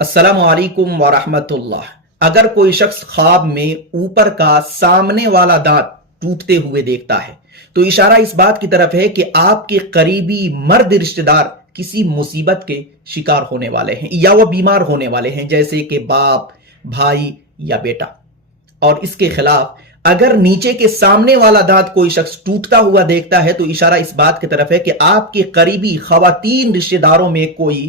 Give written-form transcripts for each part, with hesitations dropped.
अस्सलामु अलैकुम वरहमतुल्लाह। अगर कोई शख्स ख्वाब में ऊपर का सामने वाला दांत टूटते हुए देखता है तो इशारा इस बात की तरफ है कि आपके करीबी मर्द रिश्तेदार किसी मुसीबत के शिकार होने वाले हैं या वह बीमार होने वाले हैं, जैसे कि बाप, भाई या बेटा। और इसके खिलाफ अगर नीचे के सामने वाला दांत कोई शख्स टूटता हुआ देखता है तो इशारा इस बात की तरफ है कि आपके करीबी खवातीन रिश्तेदारों में कोई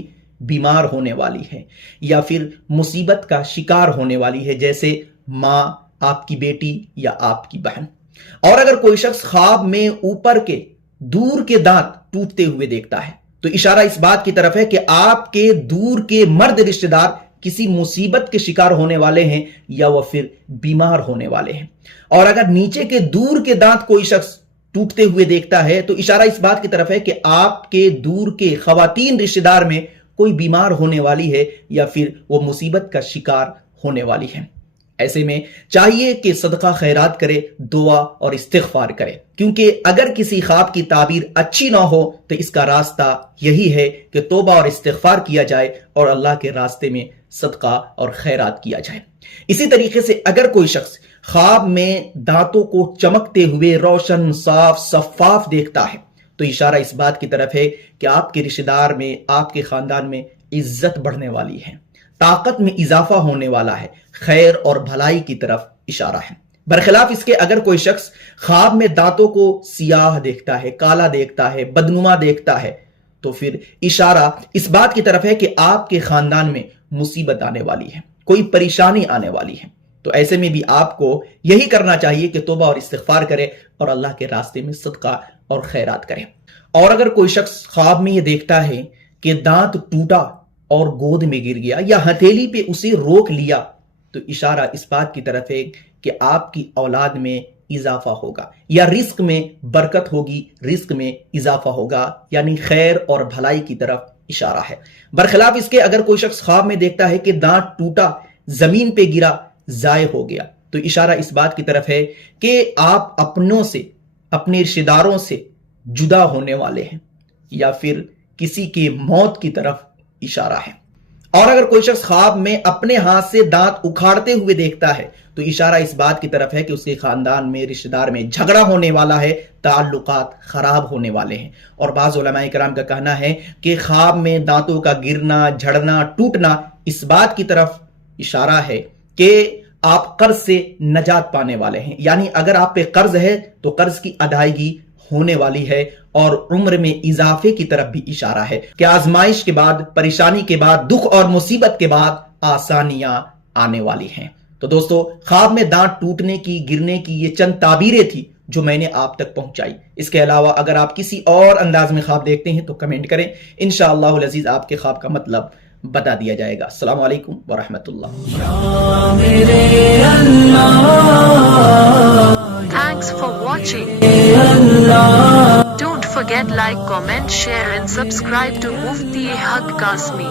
बीमार होने वाली है या फिर मुसीबत का शिकार होने वाली है, जैसे मां, आपकी बेटी या आपकी बहन। और अगर कोई शख्स ख्वाब में ऊपर के दूर के दांत टूटते हुए देखता है तो इशारा इस बात की तरफ है कि आपके दूर के मर्द रिश्तेदार किसी मुसीबत के शिकार होने वाले हैं या वह फिर बीमार होने वाले हैं। और अगर नीचे के दूर के दांत कोई शख्स टूटते हुए देखता है तो इशारा इस बात की तरफ है कि आपके दूर के खवातीन रिश्तेदार में कोई बीमार होने वाली है या फिर वो मुसीबत का शिकार होने वाली है। ऐसे में चाहिए कि सदका खैरात करे, दुआ और इस्तिग़फ़ार करे, क्योंकि अगर किसी ख्वाब की ताबीर अच्छी ना हो तो इसका रास्ता यही है कि तौबा और इस्तिग़फ़ार किया जाए और अल्लाह के रास्ते में सदका और खैरात किया जाए। इसी तरीके से अगर कोई शख्स ख्वाब में दांतों को चमकते हुए रोशन, साफ, शफ़ाफ देखता है तो इशारा इस बात की तरफ है कि आपके रिश्तेदार में, आपके खानदान में इज्जत बढ़ने वाली है, ताकत में इजाफा होने वाला है, खैर और भलाई की तरफ इशारा है। बरखिलाफ इसके अगर कोई शख्स ख्वाब में दांतों को सियाह देखता है, काला देखता है, बदनुमा देखता है तो फिर इशारा इस बात की तरफ है कि आपके खानदान में मुसीबत आने वाली है, कोई परेशानी आने वाली है। तो ऐसे में भी आपको यही करना चाहिए कि तौबा और इस्तिग़फ़ार करे और अल्लाह के रास्ते में सदका और खैरात करे। और अगर कोई शख्स ख्वाब में यह देखता है कि दांत टूटा और गोद में गिर गया या हथेली पे उसे रोक लिया तो इशारा इस बात की तरफ है कि आपकी औलाद में इजाफा होगा या रिस्क में बरकत होगी, रिस्क में इजाफा होगा, यानी खैर और भलाई की तरफ इशारा है। बरखिलाफ इसके अगर कोई शख्स ख्वाब में देखता है कि दांत टूटा, जमीन पे गिरा, जाय हो गया तो इशारा इस बात की तरफ है कि आप अपनों से, अपने रिश्तेदारों से जुदा होने वाले हैं या फिर किसी के मौत की तरफ इशारा है। और अगर कोई शख्स ख्वाब में अपने हाथ से दांत उखाड़ते हुए देखता है तो इशारा इस बात की तरफ है कि उसके खानदान में, रिश्तेदार में झगड़ा होने वाला है, ताल्लुकात खराब होने वाले हैं। और बाज़ उलमाए किराम का कहना है कि ख्वाब में दांतों का गिरना, झड़ना, टूटना इस बात की तरफ इशारा है कि आप कर्ज से नजात पाने वाले हैं, यानी अगर आप पे कर्ज है तो कर्ज की अदायगी होने वाली है। और उम्र में इजाफे की तरफ भी इशारा है कि आजमाइश के बाद, परेशानी के बाद, दुख और मुसीबत के बाद आसानियां आने वाली हैं। तो दोस्तों, ख्वाब में दांत टूटने की, गिरने की ये चंद ताबीरें थी जो मैंने आप तक पहुंचाई। इसके अलावा अगर आप किसी और अंदाज में ख्वाब देखते हैं तो कमेंट करें, इंशाअल्लाह अज़ीज आपके ख्वाब का मतलब बता दिया जाएगा। अस्सलामु अलैकुम वरहमतुल्लाह। Thanks for watching. Don't forget like, comment, share and subscribe to Mufti Haq Kasmi.